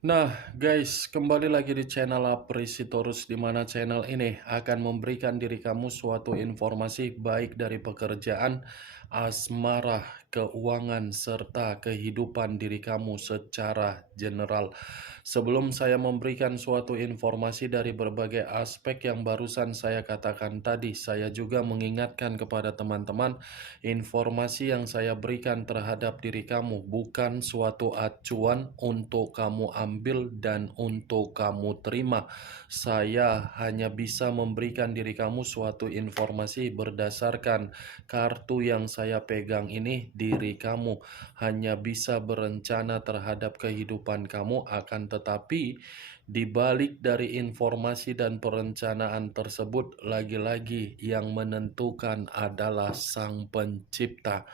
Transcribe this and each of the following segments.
Nah, guys, kembali lagi di channel Aprisitorus, di mana channel ini akan memberikan diri kamu suatu informasi baik dari pekerjaan, asmara, keuangan, serta kehidupan diri kamu secara general. Sebelum saya memberikan suatu informasi dari berbagai aspek yang barusan saya katakan tadi, saya juga mengingatkan kepada teman-teman, informasi yang saya berikan terhadap diri kamu bukan suatu acuan untuk kamu ambil dan untuk kamu terima. Saya hanya bisa memberikan diri kamu suatu informasi berdasarkan kartu yang saya pegang ini. Diri kamu hanya bisa berencana terhadap kehidupan kamu, akan tetapi di balik dari informasi dan perencanaan tersebut, lagi-lagi yang menentukan adalah Sang Pencipta.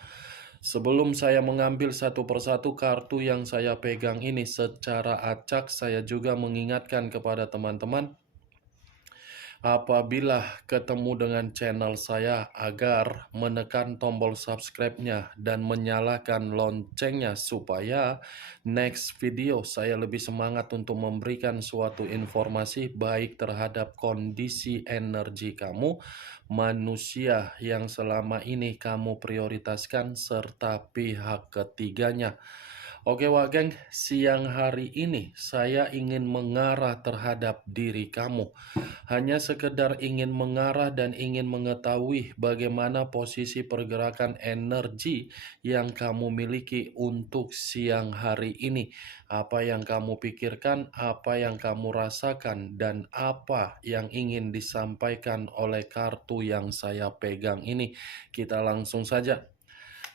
Sebelum saya mengambil satu persatu kartu yang saya pegang ini secara acak, saya juga mengingatkan kepada teman-teman, apabila ketemu dengan channel saya, agar menekan tombol subscribe-nya dan menyalakan loncengnya supaya next video saya lebih semangat untuk memberikan suatu informasi baik terhadap kondisi energi kamu, manusia yang selama ini kamu prioritaskan, serta pihak ketiganya. Oke Wak Geng, siang hari ini saya ingin mengarah terhadap diri kamu. Hanya sekedar ingin mengarah dan ingin mengetahui bagaimana posisi pergerakan energi yang kamu miliki untuk siang hari ini. Apa yang kamu pikirkan, apa yang kamu rasakan, dan apa yang ingin disampaikan oleh kartu yang saya pegang ini. Kita langsung saja.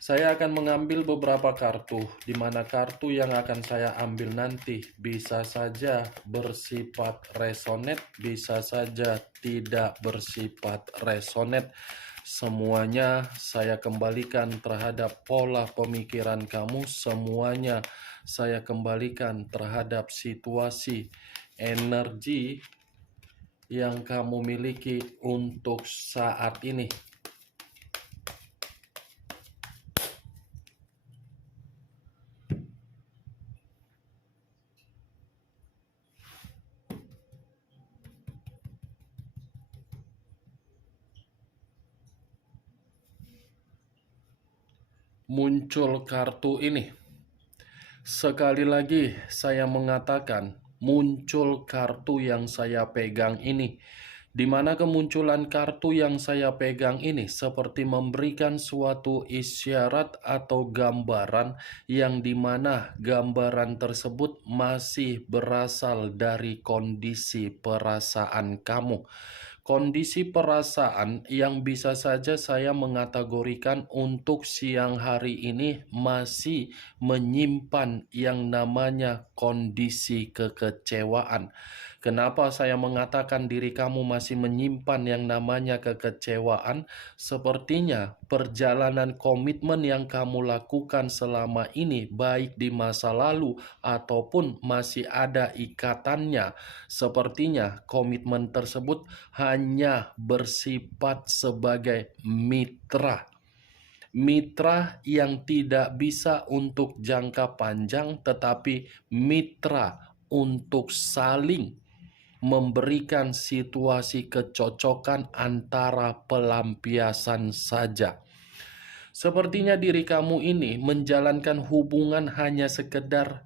Saya akan mengambil beberapa kartu, di mana kartu yang akan saya ambil nanti bisa saja bersifat resonate, bisa saja tidak bersifat resonate. Semuanya saya kembalikan terhadap pola pemikiran kamu, semuanya saya kembalikan terhadap situasi energi yang kamu miliki untuk saat ini. Muncul kartu ini. Sekali lagi saya mengatakan, muncul kartu yang saya pegang ini, di mana kemunculan kartu yang saya pegang ini seperti memberikan suatu isyarat atau gambaran, yang dimana gambaran tersebut masih berasal dari kondisi perasaan kamu. Kondisi perasaan yang bisa saja saya mengategorikan untuk siang hari ini masih menyimpan yang namanya kondisi kekecewaan. Kenapa saya mengatakan diri kamu masih menyimpan yang namanya kekecewaan? Sepertinya perjalanan komitmen yang kamu lakukan selama ini, baik di masa lalu ataupun masih ada ikatannya, sepertinya komitmen tersebut hanya bersifat sebagai mitra. Mitra yang tidak bisa untuk jangka panjang, tetapi mitra untuk saling memberikan situasi kecocokan antara pelampiasan saja. Sepertinya diri kamu ini menjalankan hubungan hanya sekedar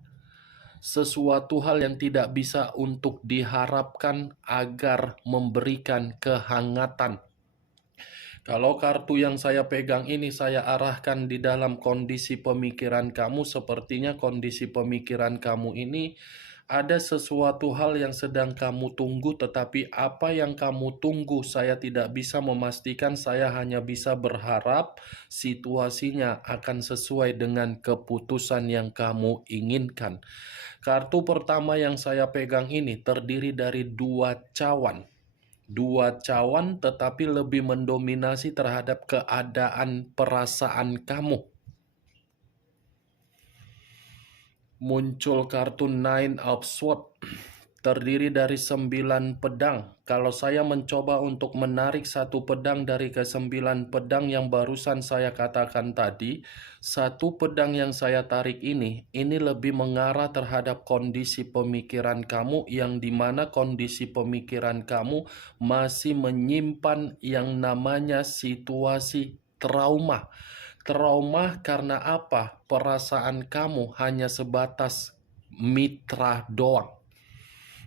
sesuatu hal yang tidak bisa untuk diharapkan agar memberikan kehangatan. Kalau kartu yang saya pegang ini saya arahkan di dalam kondisi pemikiran kamu, sepertinya kondisi pemikiran kamu ini ada sesuatu hal yang sedang kamu tunggu, tetapi apa yang kamu tunggu saya tidak bisa memastikan, saya hanya bisa berharap situasinya akan sesuai dengan keputusan yang kamu inginkan. Kartu pertama yang saya pegang ini terdiri dari dua cawan. Dua cawan tetapi lebih mendominasi terhadap keadaan perasaan kamu. Muncul kartu Nine of Swords. terdiri dari 9 pedang. Kalau saya mencoba untuk menarik satu pedang dari ke-9 pedang yang barusan saya katakan tadi, satu pedang yang saya tarik ini lebih mengarah terhadap kondisi pemikiran kamu, yang dimana kondisi pemikiran kamu masih menyimpan yang namanya situasi trauma. Trauma karena apa? Perasaan kamu hanya sebatas mitra doang.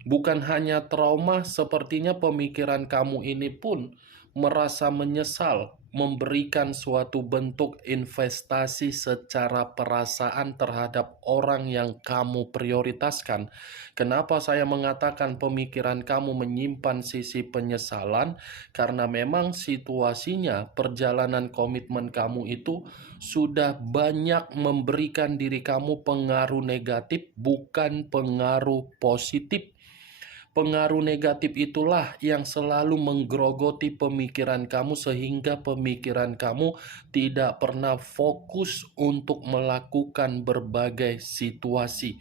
Bukan hanya trauma, sepertinya pemikiran kamu ini pun merasa menyesal memberikan suatu bentuk investasi secara perasaan terhadap orang yang kamu prioritaskan. Kenapa saya mengatakan pemikiran kamu menyimpan sisi penyesalan? Karena memang situasinya, perjalanan komitmen kamu itu sudah banyak memberikan diri kamu pengaruh negatif, bukan pengaruh positif. Pengaruh negatif itulah yang selalu menggerogoti pemikiran kamu, sehingga pemikiran kamu tidak pernah fokus untuk melakukan berbagai situasi.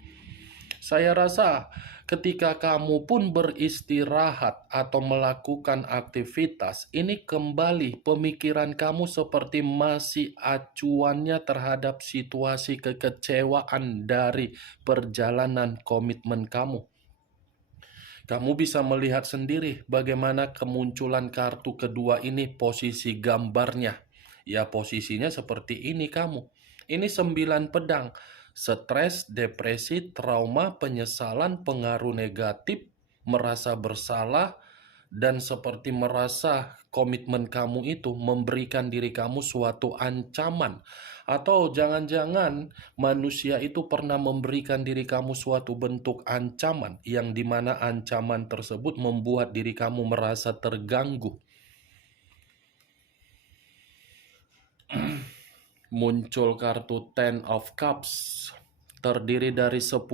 Saya rasa ketika kamu pun beristirahat atau melakukan aktivitas, ini kembali pemikiran kamu seperti masih acuannya terhadap situasi kekecewaan dari perjalanan komitmen kamu. Kamu bisa melihat sendiri bagaimana kemunculan kartu kedua ini, posisi gambarnya. Ya, posisinya seperti ini kamu. Ini 9 pedang. Stres, depresi, trauma, penyesalan, pengaruh negatif, merasa bersalah, dan seperti merasa komitmen kamu itu memberikan diri kamu suatu ancaman. Atau jangan-jangan manusia itu pernah memberikan diri kamu suatu bentuk ancaman, yang dimana ancaman tersebut membuat diri kamu merasa terganggu. Muncul kartu Ten of Cups, terdiri dari 10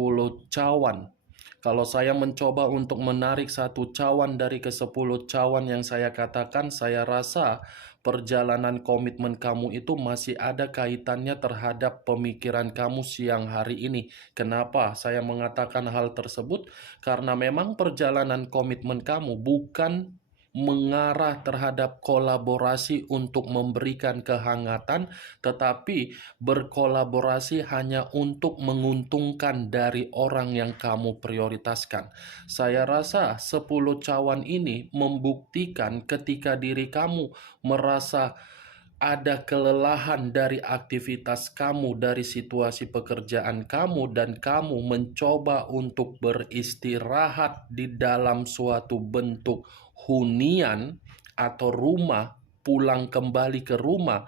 cawan. Kalau saya mencoba untuk menarik satu cawan dari ke-10 cawan yang saya katakan, saya rasa perjalanan komitmen kamu itu masih ada kaitannya terhadap pemikiran kamu siang hari ini. Kenapa saya mengatakan hal tersebut? Karena memang perjalanan komitmen kamu bukan mengarah terhadap kolaborasi untuk memberikan kehangatan, tetapi berkolaborasi hanya untuk menguntungkan dari orang yang kamu prioritaskan. Saya rasa 10 cawan ini membuktikan ketika diri kamu merasa ada kelelahan dari aktivitas kamu, dari situasi pekerjaan kamu, dan kamu mencoba untuk beristirahat di dalam suatu bentuk hunian atau rumah, pulang kembali ke rumah.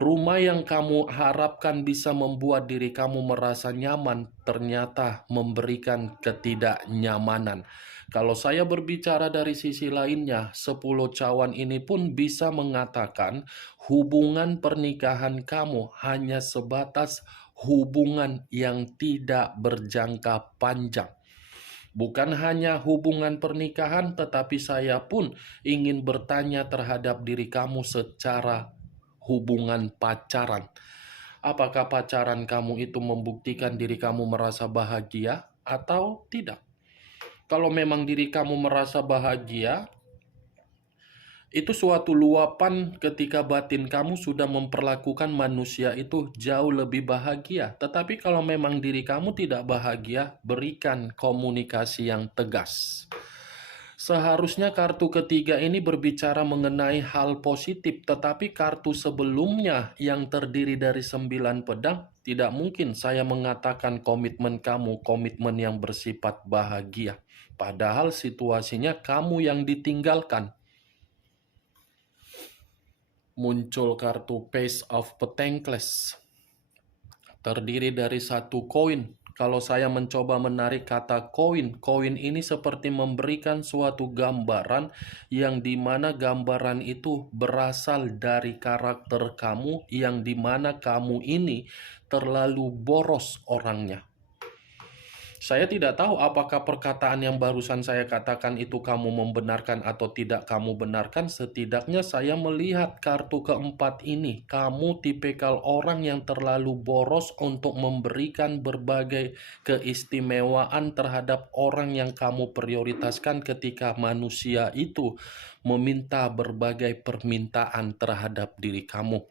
Rumah yang kamu harapkan bisa membuat diri kamu merasa nyaman, ternyata memberikan ketidaknyamanan. Kalau saya berbicara dari sisi lainnya, 10 cawan ini pun bisa mengatakan hubungan pernikahan kamu hanya sebatas hubungan yang tidak berjangka panjang. Bukan hanya hubungan pernikahan, tetapi saya pun ingin bertanya terhadap diri kamu secara hubungan pacaran. Apakah pacaran kamu itu membuktikan diri kamu merasa bahagia atau tidak? Kalau memang diri kamu merasa bahagia, itu suatu luapan ketika batin kamu sudah memperlakukan manusia itu jauh lebih bahagia. Tetapi kalau memang diri kamu tidak bahagia, berikan komunikasi yang tegas. Seharusnya kartu ketiga ini berbicara mengenai hal positif, tetapi kartu sebelumnya yang terdiri dari 9 pedang, tidak mungkin saya mengatakan komitmen kamu, komitmen yang bersifat bahagia. Padahal situasinya kamu yang ditinggalkan. Muncul kartu Page of Pentacles, terdiri dari 1 koin. Kalau saya mencoba menarik kata koin, koin ini seperti memberikan suatu gambaran, yang dimana gambaran itu berasal dari karakter kamu, yang dimana kamu ini terlalu boros orangnya. Saya tidak tahu apakah perkataan yang barusan saya katakan itu kamu membenarkan atau tidak kamu benarkan. Setidaknya saya melihat kartu keempat ini. Kamu tipikal orang yang terlalu boros untuk memberikan berbagai keistimewaan terhadap orang yang kamu prioritaskan ketika manusia itu meminta berbagai permintaan terhadap diri kamu,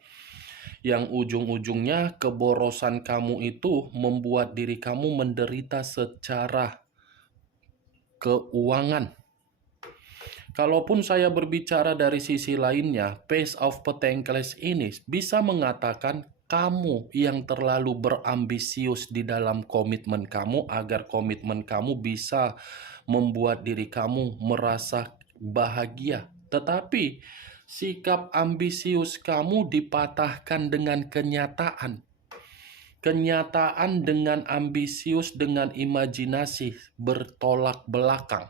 yang ujung-ujungnya keborosan kamu itu membuat diri kamu menderita secara keuangan. Kalaupun saya berbicara dari sisi lainnya, Page of Pentacles ini bisa mengatakan kamu yang terlalu berambisius di dalam komitmen kamu agar komitmen kamu bisa membuat diri kamu merasa bahagia. Tetapi sikap ambisius kamu dipatahkan dengan kenyataan. Kenyataan dengan ambisius, dengan imajinasi bertolak belakang.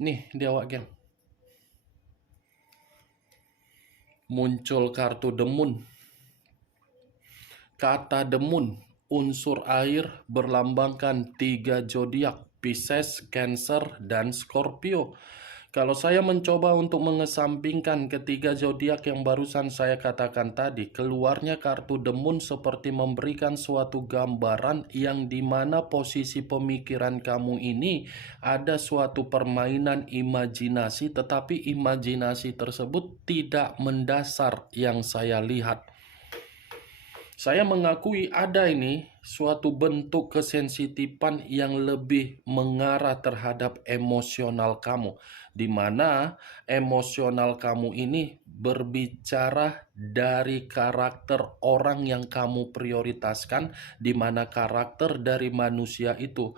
Nih, Dewa Geng. Muncul kartu The Moon. Kata The Moon, unsur air berlambangkan 3 zodiak, Pisces, Cancer, dan Scorpio. Kalau saya mencoba untuk mengesampingkan ketiga zodiak yang barusan saya katakan tadi, keluarnya kartu The Moon seperti memberikan suatu gambaran yang dimana posisi pemikiran kamu ini ada suatu permainan imajinasi, tetapi imajinasi tersebut tidak mendasar yang saya lihat. Saya mengakui ada ini suatu bentuk kesensitifan yang lebih mengarah terhadap emosional kamu, di mana emosional kamu ini berbicara dari karakter orang yang kamu prioritaskan, di mana karakter dari manusia itu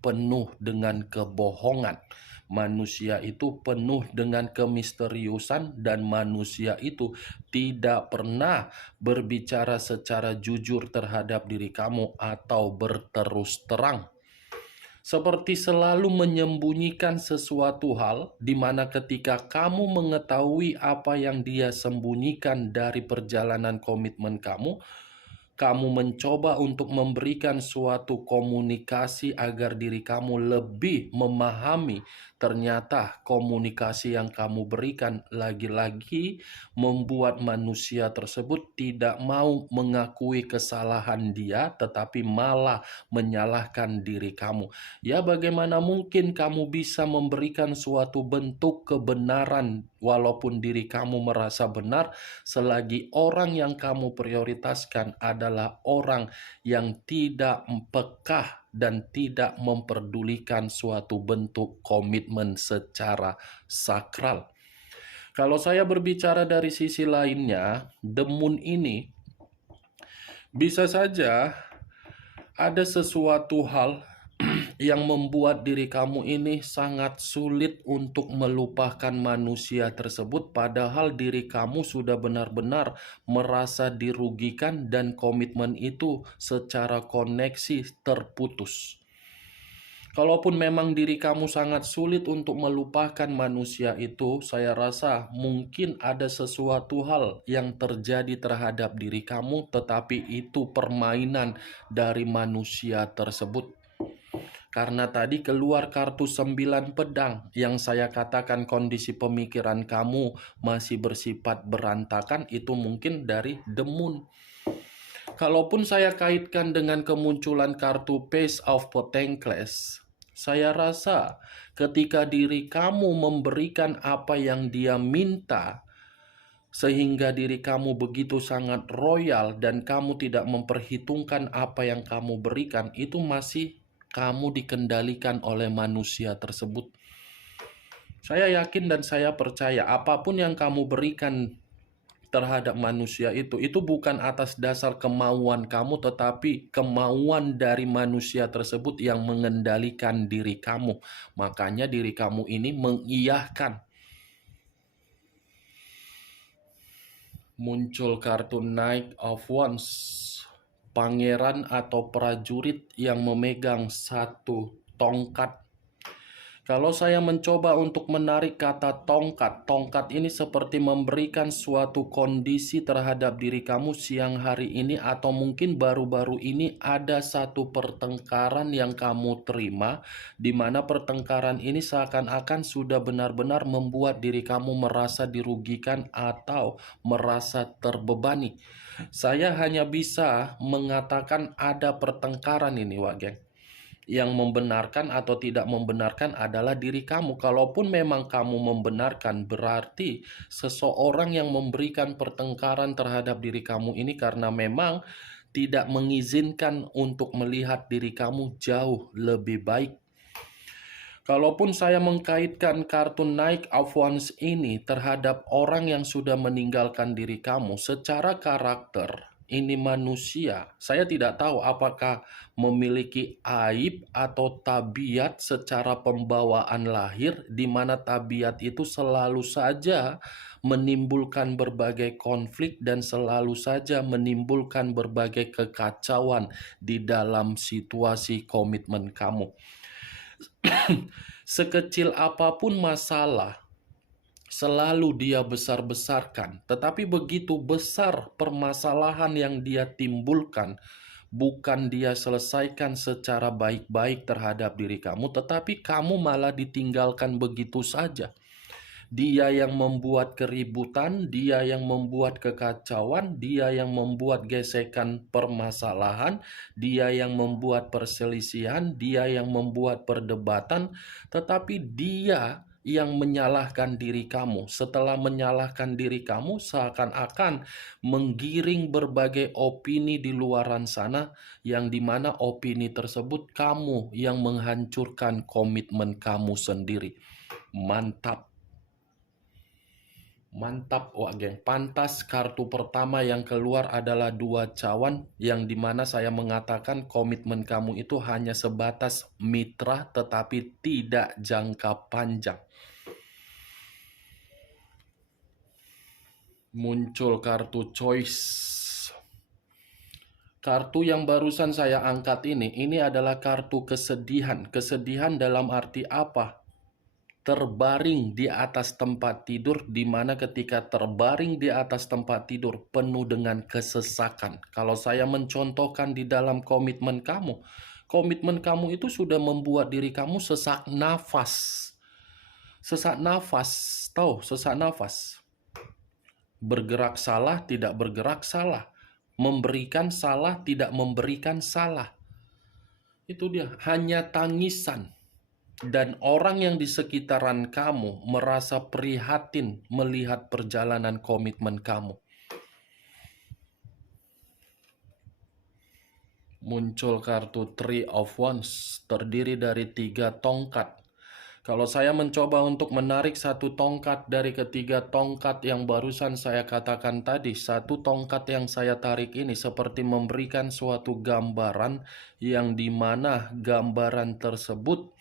penuh dengan kebohongan. Manusia itu penuh dengan kemisteriusan dan manusia itu tidak pernah berbicara secara jujur terhadap diri kamu atau berterus terang. Seperti selalu menyembunyikan sesuatu hal, di mana ketika kamu mengetahui apa yang dia sembunyikan dari perjalanan komitmen kamu mencoba untuk memberikan suatu komunikasi agar diri kamu lebih memahami. Ternyata komunikasi yang kamu berikan lagi-lagi membuat manusia tersebut tidak mau mengakui kesalahan dia, tetapi malah menyalahkan diri kamu. Ya, bagaimana mungkin kamu bisa memberikan suatu bentuk kebenaran walaupun diri kamu merasa benar, selagi orang yang kamu prioritaskan adalah orang yang tidak peka dan tidak memperdulikan suatu bentuk komitmen secara sakral. Kalau saya berbicara dari sisi lainnya, The Moon ini bisa saja ada sesuatu hal yang membuat diri kamu ini sangat sulit untuk melupakan manusia tersebut, padahal diri kamu sudah benar-benar merasa dirugikan dan komitmen itu secara koneksi terputus. Kalaupun memang diri kamu sangat sulit untuk melupakan manusia itu, saya rasa mungkin ada sesuatu hal yang terjadi terhadap diri kamu, tetapi itu permainan dari manusia tersebut. Karena tadi keluar kartu 9 pedang yang saya katakan kondisi pemikiran kamu masih bersifat berantakan, itu mungkin dari The Moon. Kalaupun saya kaitkan dengan kemunculan kartu Page of Pentacles, saya rasa ketika diri kamu memberikan apa yang dia minta, sehingga diri kamu begitu sangat royal dan kamu tidak memperhitungkan apa yang kamu berikan, itu masih kamu dikendalikan oleh manusia tersebut. Saya yakin dan saya percaya apapun yang kamu berikan terhadap manusia itu bukan atas dasar kemauan kamu, tetapi kemauan dari manusia tersebut yang mengendalikan diri kamu. Makanya diri kamu ini mengiyahkan. Muncul kartu Knight of Wands, pangeran atau prajurit yang memegang satu tongkat. Kalau saya mencoba untuk menarik kata tongkat, tongkat ini seperti memberikan suatu kondisi terhadap diri kamu siang hari ini, atau mungkin baru-baru ini ada satu pertengkaran yang kamu terima, di mana pertengkaran ini seakan-akan sudah benar-benar membuat diri kamu merasa dirugikan atau merasa terbebani. Saya hanya bisa mengatakan ada pertengkaran ini, Wak Geng. Yang membenarkan atau tidak membenarkan adalah diri kamu. Kalaupun memang kamu membenarkan, berarti seseorang yang memberikan pertengkaran terhadap diri kamu ini karena memang tidak mengizinkan untuk melihat diri kamu jauh lebih baik. Kalaupun saya mengkaitkan kartu Knight of Wands ini terhadap orang yang sudah meninggalkan diri kamu, secara karakter ini manusia. Saya tidak tahu apakah memiliki aib atau tabiat secara pembawaan lahir, di mana tabiat itu selalu saja menimbulkan berbagai konflik dan selalu saja menimbulkan berbagai kekacauan di dalam situasi komitmen kamu. Sekecil apapun masalah, selalu dia besar-besarkan. Tetapi begitu besar permasalahan yang dia timbulkan, bukan dia selesaikan secara baik-baik terhadap diri kamu, tetapi kamu malah ditinggalkan begitu saja. Dia yang membuat keributan, dia yang membuat kekacauan, dia yang membuat gesekan permasalahan, dia yang membuat perselisihan, dia yang membuat perdebatan, tetapi dia yang menyalahkan diri kamu. Setelah menyalahkan diri kamu, seakan-akan menggiring berbagai opini di luaran sana, yang dimana opini tersebut kamu yang menghancurkan komitmen kamu sendiri. Mantap. Mantap, Wak Geng. Pantas kartu pertama yang keluar adalah 2 cawan, yang dimana saya mengatakan komitmen kamu itu hanya sebatas mitra tetapi tidak jangka panjang. Muncul kartu choice. Kartu yang barusan saya angkat ini adalah kartu kesedihan. Kesedihan dalam arti apa? Terbaring di atas tempat tidur, di mana ketika terbaring di atas tempat tidur penuh dengan kesesakan. Kalau saya mencontohkan di dalam komitmen kamu itu sudah membuat diri kamu sesak nafas. Sesak nafas, tahu sesak nafas. Bergerak salah, tidak bergerak salah. Memberikan salah, tidak memberikan salah. Itu dia, hanya tangisan. Dan orang yang di sekitaran kamu merasa prihatin melihat perjalanan komitmen kamu. Muncul kartu Three of Wands, terdiri dari 3 tongkat. Kalau saya mencoba untuk menarik satu tongkat dari ketiga tongkat yang barusan saya katakan tadi, satu tongkat yang saya tarik ini seperti memberikan suatu gambaran, yang dimana gambaran tersebut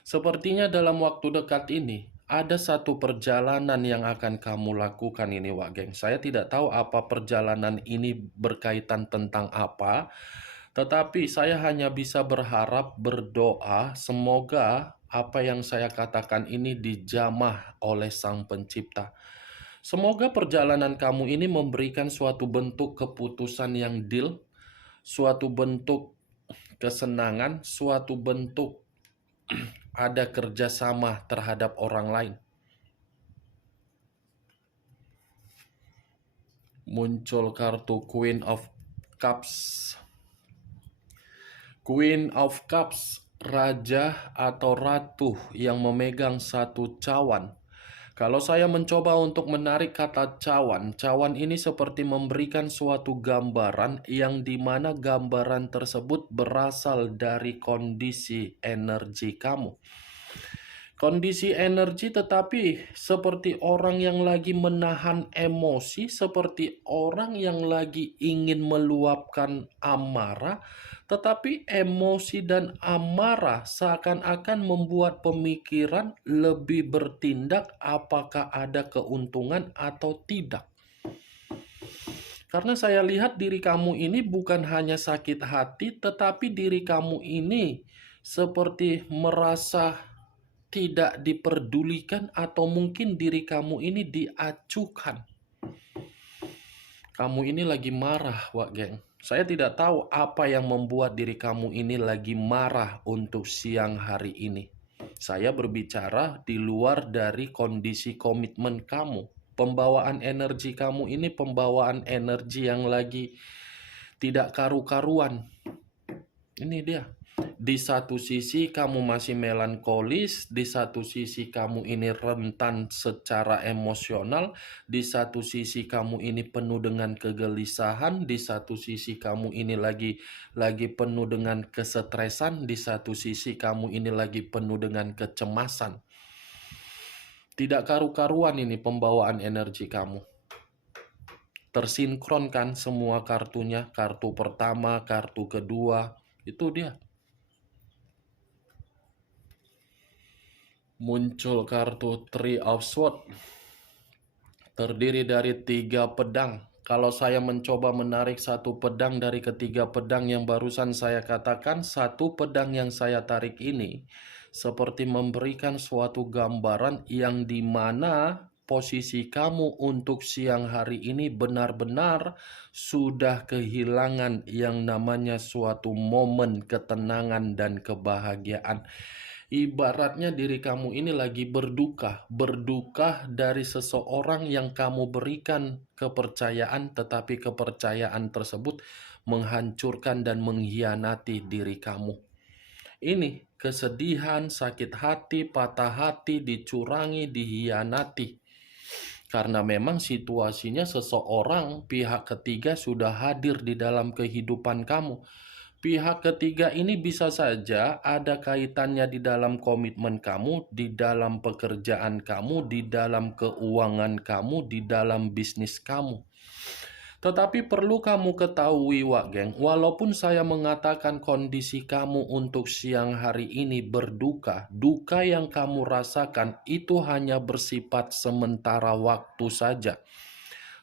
sepertinya dalam waktu dekat ini ada satu perjalanan yang akan kamu lakukan ini, Wak Geng. Saya tidak tahu apa perjalanan ini berkaitan tentang apa, tetapi saya hanya bisa berharap, berdoa, semoga apa yang saya katakan ini dijamah oleh Sang Pencipta. Semoga perjalanan kamu ini memberikan suatu bentuk keputusan yang deal, suatu bentuk kesenangan, suatu bentuk ada kerjasama terhadap orang lain. Muncul kartu Queen of Cups. Queen of Cups, raja atau ratu yang memegang satu cawan. Kalau saya mencoba untuk menarik kata cawan, cawan ini seperti memberikan suatu gambaran, yang dimana gambaran tersebut berasal dari kondisi energi kamu. Kondisi energi, tetapi seperti orang yang lagi menahan emosi, seperti orang yang lagi ingin meluapkan amarah, tetapi emosi dan amarah seakan-akan membuat pemikiran lebih bertindak apakah ada keuntungan atau tidak. Karena saya lihat diri kamu ini bukan hanya sakit hati, tetapi diri kamu ini seperti merasa tidak diperdulikan atau mungkin diri kamu ini diacuhkan. Kamu ini lagi marah, Wak Geng. Saya tidak tahu apa yang membuat diri kamu ini lagi marah untuk siang hari ini. Saya berbicara di luar dari kondisi komitmen kamu. Pembawaan energi kamu ini pembawaan energi yang lagi tidak karu-karuan. Ini dia. Di satu sisi kamu masih melankolis, di satu sisi kamu ini rentan secara emosional, di satu sisi kamu ini penuh dengan kegelisahan, di satu sisi kamu ini lagi penuh dengan kesetresan, di satu sisi kamu ini lagi penuh dengan kecemasan. Tidak karu-karuan ini pembawaan energi kamu. Tersinkronkan semua kartunya, kartu pertama, kartu kedua, itu dia. Muncul kartu Three of Swords, terdiri dari 3 pedang. Kalau saya mencoba menarik satu pedang dari ketiga pedang yang barusan saya katakan, satu pedang yang saya tarik ini seperti memberikan suatu gambaran yang dimana posisi kamu untuk siang hari ini benar-benar sudah kehilangan yang namanya suatu momen ketenangan dan kebahagiaan. Ibaratnya diri kamu ini lagi berduka dari seseorang yang kamu berikan kepercayaan, tetapi kepercayaan tersebut menghancurkan dan mengkhianati diri kamu. Ini kesedihan, sakit hati, patah hati, dicurangi, dikhianati. Karena memang situasinya seseorang pihak ketiga sudah hadir di dalam kehidupan kamu. Pihak ketiga ini bisa saja ada kaitannya di dalam komitmen kamu, di dalam pekerjaan kamu, di dalam keuangan kamu, di dalam bisnis kamu. Tetapi perlu kamu ketahui, Wak Geng, walaupun saya mengatakan kondisi kamu untuk siang hari ini berduka, duka yang kamu rasakan itu hanya bersifat sementara waktu saja.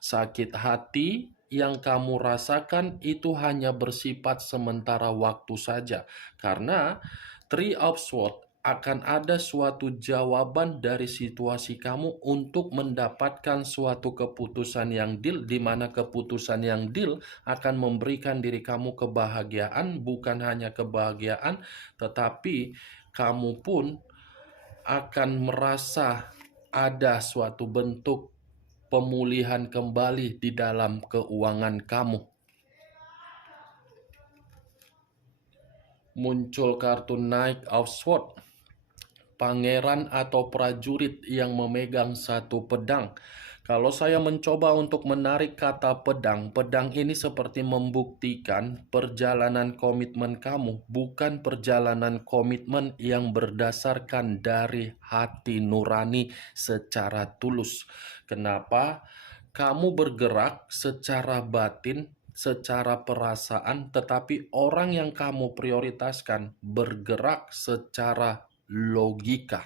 Sakit hati yang kamu rasakan itu hanya bersifat sementara waktu saja. Karena Three of Swords akan ada suatu jawaban dari situasi kamu untuk mendapatkan suatu keputusan yang deal, di mana keputusan yang deal akan memberikan diri kamu kebahagiaan, bukan hanya kebahagiaan, tetapi kamu pun akan merasa ada suatu bentuk pemulihan kembali di dalam keuangan kamu. Muncul kartu Knight of Swords, pangeran atau prajurit yang memegang satu pedang. Kalau saya mencoba untuk menarik kata pedang, pedang ini seperti membuktikan perjalanan komitmen kamu, bukan perjalanan komitmen yang berdasarkan dari hati nurani secara tulus. Kenapa? Kamu bergerak secara batin, secara perasaan, tetapi orang yang kamu prioritaskan bergerak secara logika,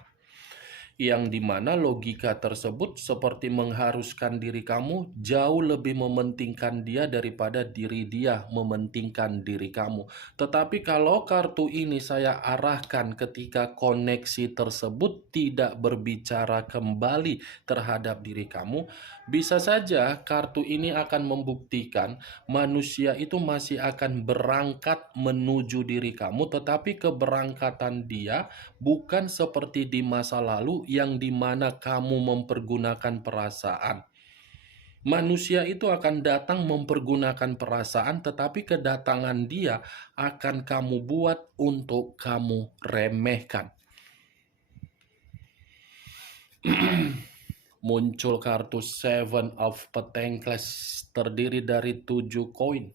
yang dimana logika tersebut seperti mengharuskan diri kamu jauh lebih mementingkan dia daripada diri dia mementingkan diri kamu. Tetapi kalau kartu ini saya arahkan ketika koneksi tersebut tidak berbicara kembali terhadap diri kamu, bisa saja kartu ini akan membuktikan manusia itu masih akan berangkat menuju diri kamu, tetapi keberangkatan dia bukan seperti di masa lalu yang dimana kamu mempergunakan perasaan. Manusia itu akan datang mempergunakan perasaan, tetapi kedatangan dia akan kamu buat untuk kamu remehkan. Muncul kartu Seven of Pentacles, terdiri dari 7 koin.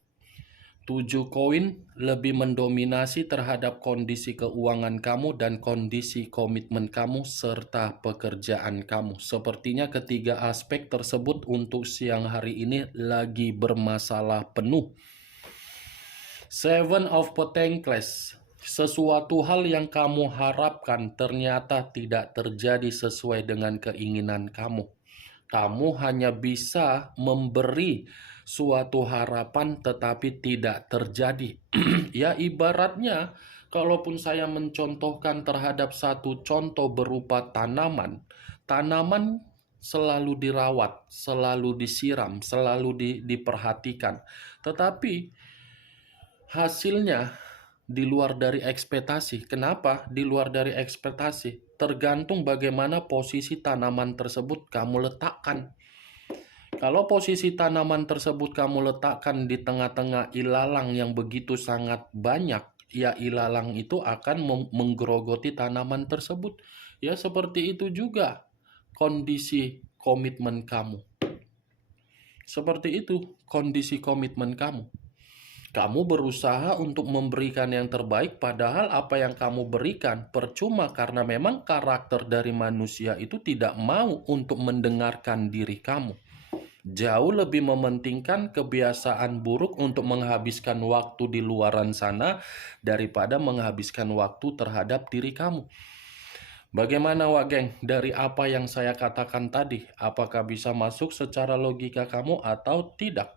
7 koin lebih mendominasi terhadap kondisi keuangan kamu dan kondisi komitmen kamu serta pekerjaan kamu. Sepertinya ketiga aspek tersebut untuk siang hari ini lagi bermasalah penuh. Seven of Pentacles, sesuatu hal yang kamu harapkan ternyata tidak terjadi sesuai dengan keinginan kamu. Kamu hanya bisa memberi suatu harapan tetapi tidak terjadi. Ya, ibaratnya kalaupun saya mencontohkan terhadap satu contoh berupa tanaman, tanaman selalu dirawat, selalu disiram, selalu diperhatikan. Tetapi hasilnya di luar dari ekspektasi. Kenapa? Di luar dari ekspektasi. Tergantung bagaimana posisi tanaman tersebut kamu letakkan. Kalau posisi tanaman tersebut kamu letakkan di tengah-tengah ilalang yang begitu sangat banyak, ya ilalang itu akan menggerogoti tanaman tersebut. Ya seperti itu juga kondisi komitmen kamu. Seperti itu kondisi komitmen kamu. Kamu berusaha untuk memberikan yang terbaik, padahal apa yang kamu berikan percuma karena memang karakter dari manusia itu tidak mau untuk mendengarkan diri kamu. Jauh lebih mementingkan kebiasaan buruk untuk menghabiskan waktu di luaran sana daripada menghabiskan waktu terhadap diri kamu. Bagaimana Wak Geng? Dari apa yang saya katakan tadi, apakah bisa masuk secara logika kamu atau tidak?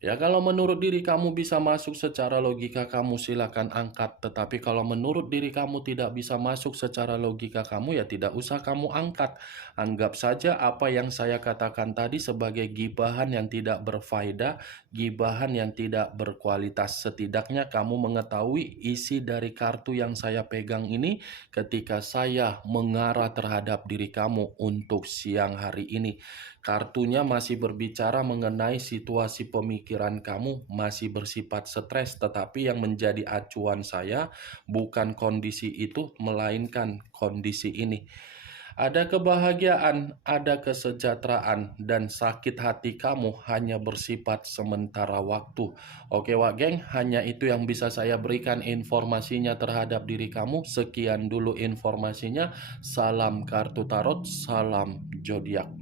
Ya kalau menurut diri kamu bisa masuk secara logika kamu silakan angkat. Tetapi kalau menurut diri kamu tidak bisa masuk secara logika kamu ya tidak usah kamu angkat. Anggap saja apa yang saya katakan tadi sebagai gibahan yang tidak berfaedah, gibahan yang tidak berkualitas. Setidaknya kamu mengetahui isi dari kartu yang saya pegang ini ketika saya mengarah terhadap diri kamu untuk siang hari ini. Kartunya masih berbicara mengenai situasi pemikiran kamu masih bersifat stres, tetapi yang menjadi acuan saya bukan kondisi itu, melainkan kondisi ini. Ada kebahagiaan, ada kesejahteraan, dan sakit hati kamu hanya bersifat sementara waktu. Oke Wak Geng, hanya itu yang bisa saya berikan informasinya terhadap diri kamu. Sekian dulu informasinya. Salam kartu tarot, salam zodiak.